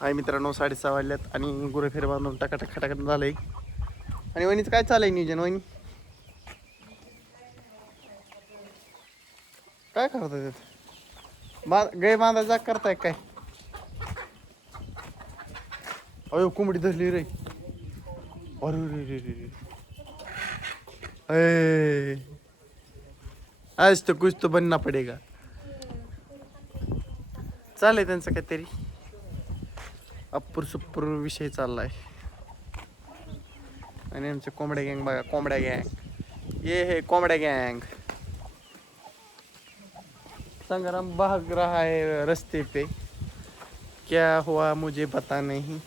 हाय मित्रांनो, 6:30 वाजल्यात आणि गुरे फेर बांधून टाकाटाक खटाखट झालंय. आणि वहिनीचं काय चाललंय नियोजन? वहिनी काय करताय? गाय बांधायचा करताय काय? अयो कोंबडी धरली रे. अरे रे रे रे रे. आज तो कुछ तो बनना पडेगा. चाललंय त्यांचं काहीतरी अप्पूर सुप्पूर विषय चाललाय. आणि आमचे कोंबड्या गँग बघा, कोंबड्या गँग. ये है कोंबड्या गँग. संग्राम भाग रहा है रास्ते पे, क्या हुआ मुझे पता नहीं,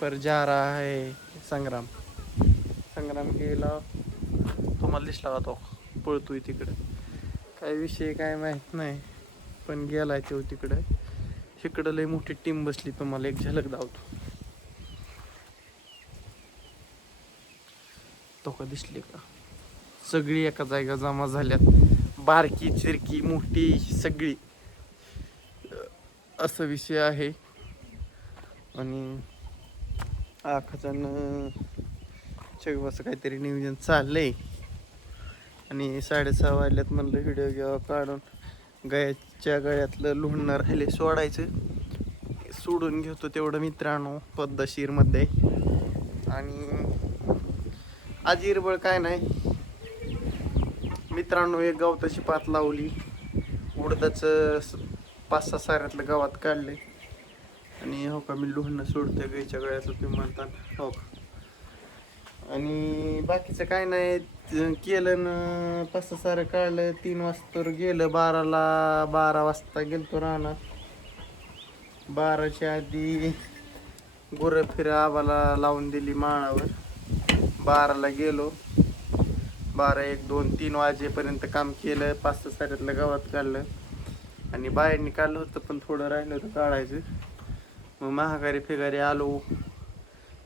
पर जा रहा है संग्राम. संग्राम गेला, तुम्हाला दिसला का तो पळतोय तिकडे. काय विषय काय माहित नाही, पण गेलाय तो तिकडे. इकडं लय मोठी टीम बसली, तुम्हाला एक झलक दावतो. तो का दिसले का? सगळी एका जागा जमा झाल्यात, बारकी चिरकी मोठी सगळी, असा विषय आहे. आणि आखाचं काहीतरी नियोजन चाललंय. आणि 6:30 वाजल्यात म्हणलं व्हिडिओ घ्यावा काढून. गायच्या गळ्यातलं लोणनं राहिले सोडायचं, सोडून घेतो तेवढं मित्रांनो पद्धतशीरमध्ये. आणि आज इरबळ काय नाही मित्रांनो, एक गवताची पात लावली, उडदाचं 5-6 साऱ्यातलं गावात काढले. आणि हो का मी लोणनं सोडतोय गायच्या गळ्यातलं, तुम्ही म्हणता हो का. आणि बाकीचं काय नाही केलं ना, 5-6 सारं काढलं. 3 वाजता गेलं, 12 वाजता गेलतो राहणार. 12च्या आधी गुरं फिरा आबाला लावून दिली माळावर. 12ला गेलो, 12, 1, 2, 3 वाजेपर्यंत काम केलं. 5-6 साऱ्यातलं गावात काढलं. आणि बाहेरनी काढलं होतं, पण थोडं राहिलं होतं काढायचं. मग महागारी फिगारी आलो,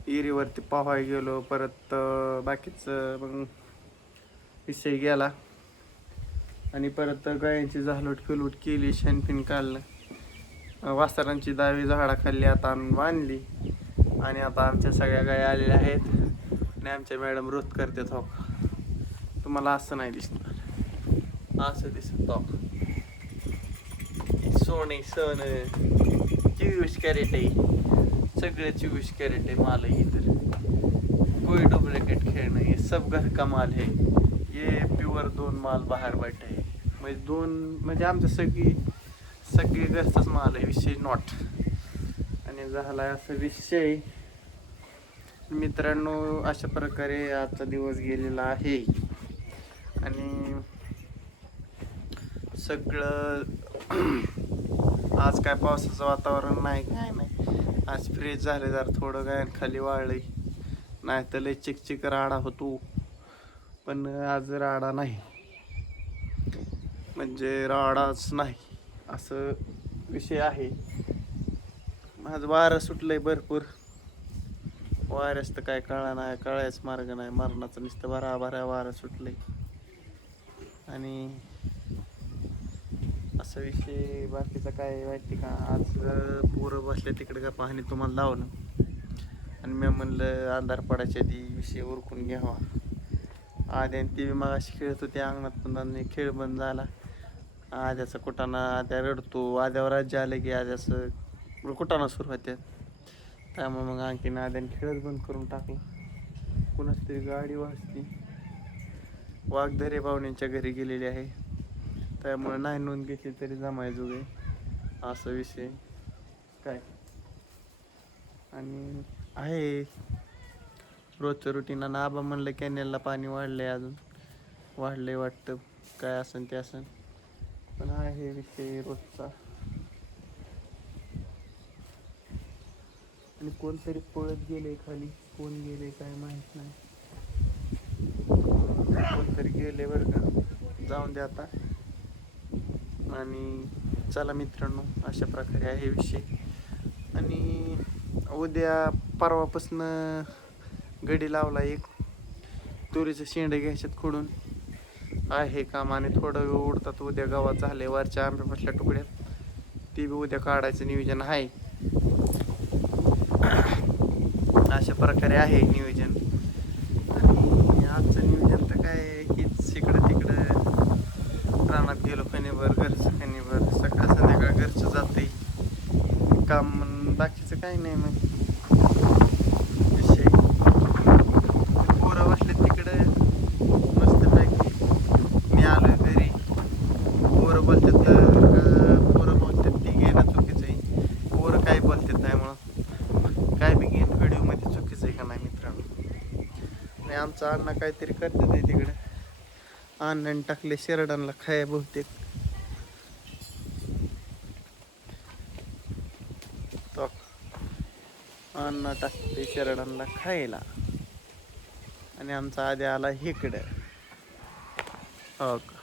इरीवरती पाहाय गेलो. परत बाकीचं मग विषय गेला. आणि परत गायांची झालोट फिलूट केली, शेणफिन काढलं. वासरांची दावी झाडाखाली आता आम्ही बांधली. आणि आता आमच्या सगळ्या गाया आलेल्या आहेत. आणि आमच्या मॅडम रोज करतात हो. तुम्हाला असं नाही दिसणार, असं दिसत हो. सोने सोन 24 कॅरेट आहे, सगळे 24 कॅरेट आहे माल आहे. इधर कोई डुप्लिकेट खेळ नाही, ये सब घर का माल है. ये प्युअर 2 माल बाहेर बैठे आहे. म्हणजे 2 म्हणजे आमच्या सगळी घरचाच माल आहे, विषय नॉट. आणि झाला असा विषय मित्रांनो. अशा प्रकारे आजचा दिवस गेलेला आहे. आणि सगळं आज काय पावसाचं वातावरण नाही, काय नाही. आज फ्रेश झाले, जर थोडं गायन खाली वाळलंय, नाही तर लय चिकचिक राडा होतो. पण आज राडा नाही, म्हणजे राडाच नाही असं विषय आहे. माझं वारं सुटलंय भरपूर. वाऱ्याच तर काय कळा नाही, कळायच मार्ग नाही. मरणाचं नुसतं भरा वारं सुटलंय. आणि असा विषय बाकीचा काय माहिती का, आज पोरं बसले तिकडे का पाहणी तुम्हाला लावलं. आणि मी म्हणलं अंधार पडायच्या आधी विषय उरकून घ्यावा. आद्या ती मग अशी खेळत होती अंगणात, पण खेळ बंद झाला. आद्याचा कुटाणा, आद्या रडतो. आद्यावर राज्य आलं की आद्याचं कुटाणा सुरू होत्या. त्यामुळे मग आणखीन आद्याने खेळच बंद करून टाकला. कुणाच तरी गाडी वाजती, वाघधरे पाहुण्यांच्या घरी गेलेली आहे. त्यामुळे नाही नोंद घेतली तरी जमायचो गे, असा विषय काय. आणि आहे रोजचं रुटीन. आणि आबा म्हणलं कॅनेलला पाणी वाढलंय, अजून वाढलंय वाटतं, काय असन ते असन. पण आहे विषय रोजचा. आणि कोणतरी पळत गेले खाली, कोण गेले काय माहित नाही. कोणतरी गेले बरं का, जाऊन द्या आता. आणि चला मित्रांनो, अशा प्रकारे आहे विषय. आणि उद्या परवापासून गडी लावला एक, तुरीचं शेंडे घ्यायच्यात खोडून आहे काम. आणि थोडं उडतात उद्या गावात झाले वरच्या आंब्यापासल्या तुकड्यात, ती बी उद्या काढायचं नियोजन आहे. अशा प्रकारे आहे नियोजन. आणि आजचं नियोजन तर काय हीच इकडं तिकडं रानात गेलो खणीभर घरचं खणीभर सकाळ संध्याकाळ घरचं जाते काम बाकीचं काही नाही मग विषय. पोरं बसले तिकडे मस्तपैकी मी आलो घरी. पोरं बोलतात ती घेणं चुकीचं आहे. पोरं काय बोलतात नाही म्हणून काय बी घेणं व्हिडिओमध्ये चुकीचं आहे का नाही मित्रांनो. आणि आमचा अण्णा काहीतरी करतात आहे तिकडे. अण्णाने टाकले शेरडांना खाया बहुतेक. तो अण्णा टाकते शेरडांना खायला आणि आमचा आधी आला इकडे. हो का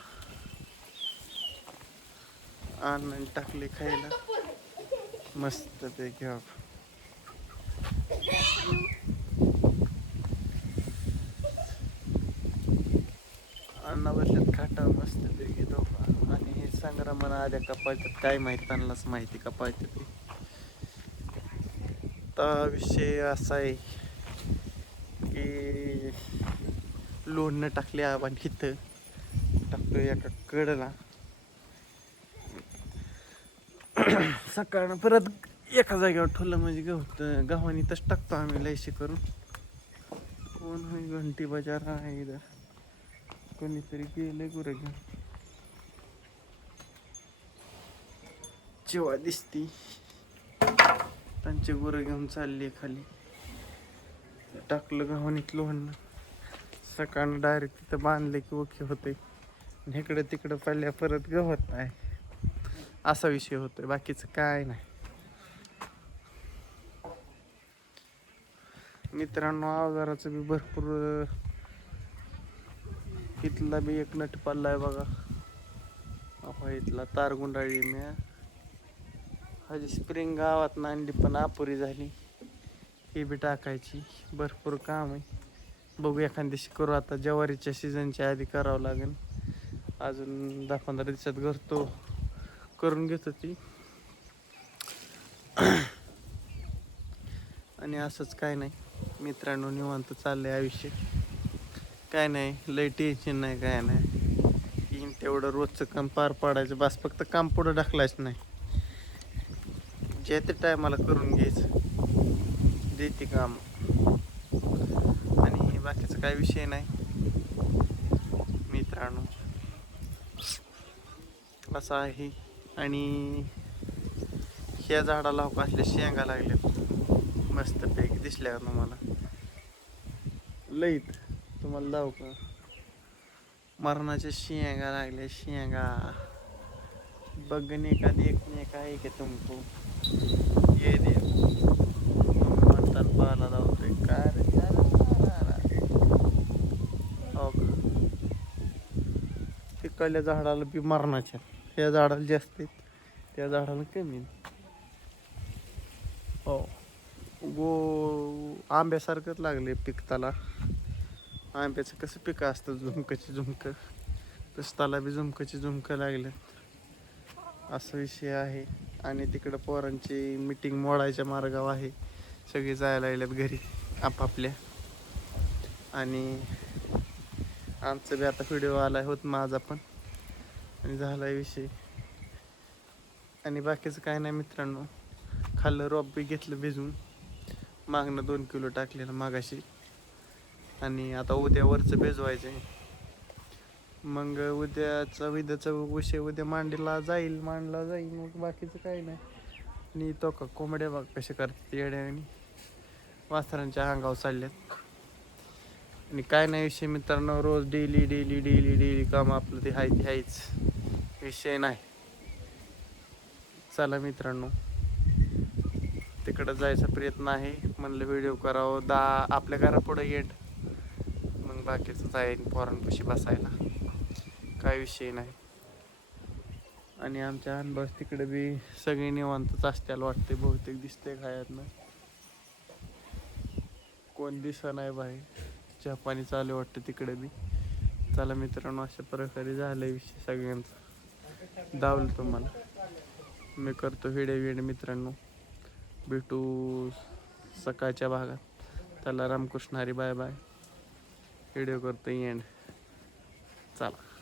अण्णाने टाकले खायला मस्त ते घ्या. अण्णा बसल्यात खाटा मस्त पैकी दोघं. आणि हे संग्रामन आद्या कपाळतात काय माहीत त्यांनाच माहिती कपाळतात ते. तर विषय असा आहे की लोणनं टाकले आपण इथं टाकतो एका कडला. सकाळनं परत एका जागेवर ठेवलं म्हणजे गव्हाणी तस टाकतो आम्ही लयशी करून. कोण होई घंटी बाजार आहे इथं कोणीतरी गेले गुरं घेऊन. जेव्हा दिसती त्यांचे गुरं घेऊन चालले खाली. टाकलं गव्हाणीत लोणनं सकाळनं डायरेक्ट तिथं बांधले की ओके होते. इकडं तिकडं पडल्या परत गवत नाही असा विषय होतोय बाकीचं काय नाही मित्रांनो. अवजाराचं बी भरपूर इथला बी एक नट पाल्ला बघा. इथला तार गुंडाळी मी हजी स्प्रिंग गावात आणली पण अपुरी झाली. ही बी टाकायची भरपूर काम आहे. बघू एखाद दिवशी करू. आता ज्वारीच्या सीझनच्या आधी करावं लागेल. अजून 10-15 दिवसात करतो करून घेतो ती. आणि असंच काय नाही मित्रांनो निवांत चाललंय आयुष्य. काय नाही लय टेन्शन नाही काय नाही. तेवढं रोजचं काम पार पाडायचं बस. फक्त काम पुढं ढकलायचं नाही. जे ते टायमाला करून घ्यायचं देते काम. आणि बाकीचा काही विषय नाही मित्रांनो असा आहे. आणि ह्या झाडाला असल्या शेंगा लागल्यात मस्तपैकी दिसल्या तुम्हाला लईत. तुम्हाला लावू का मरणाच्या शेंगा लागल्या शेंगा बघणे का देखणे का आहे की तुमको ये दे तुम्ही म्हणताना पाहायला लावतोय काय रे हो का. तिकडल्या झाडाला बी मरणाच्या ह्या झाडाला जास्त आहेत त्या झाडाला कमी. हो आंब्यासारखंच लागले पिकताला. आंब्याचं कसं पिकं असतं झुमकंची झुमकं तसं त्याला बी झुमकंची झुमकं लागले असा विषय आहे. आणि तिकडं पोरांची मीटिंग मोडायच्या मार्गावर आहे. सगळे जायला लागल्यात घरी आपापल्या. आणि आमचं बी आता व्हिडिओ आलाय होत माझा पण आणि झालाय विषय. आणि बाकीचं काय नाही मित्रांनो. खाल्लं रोप बी घेतलं भिजून मागणं 2 किलो टाकलेलं मागाशी. आणि आता उद्यावरचं भिजवायचं आहे. मग उद्याचा विषय उद्या मांडला जाईल मग बाकीचं काही नाही. आणि तो का कोंबड्या बघ कसे करतात येड्या आणि वासरांच्या अंगावर चालल्यात. आणि काय नाही विषय मित्रांनो. रोज डेली काम आपलं ते हायच विषय नाही. चला मित्रांनो तिकडं जायचा प्रयत्न आहे. म्हणलं व्हिडिओ करावं आपल्या घरापुढं येत मग बाकीचं जाईन पोरांपाशी बसायला काय विषय नाही. आणि आमच्या अनबस तिकडे बी सगळे निवांतच असत्याल वाटते बहुतेक दिसते खायातनं कोण दिसा नाही बाहेर. चहा पाणी चालू वाटतं तिकडे बी. चला मित्रांनो अशा प्रकारे झालं विषय सगळ्यांचा दावलं तुम्हाला. मी करतो व्हिडिओ मित्रांनो. भेटू सकाळच्या भागात. चला Ramkrishna Hari, bye bye. Video करतो एंड. चला.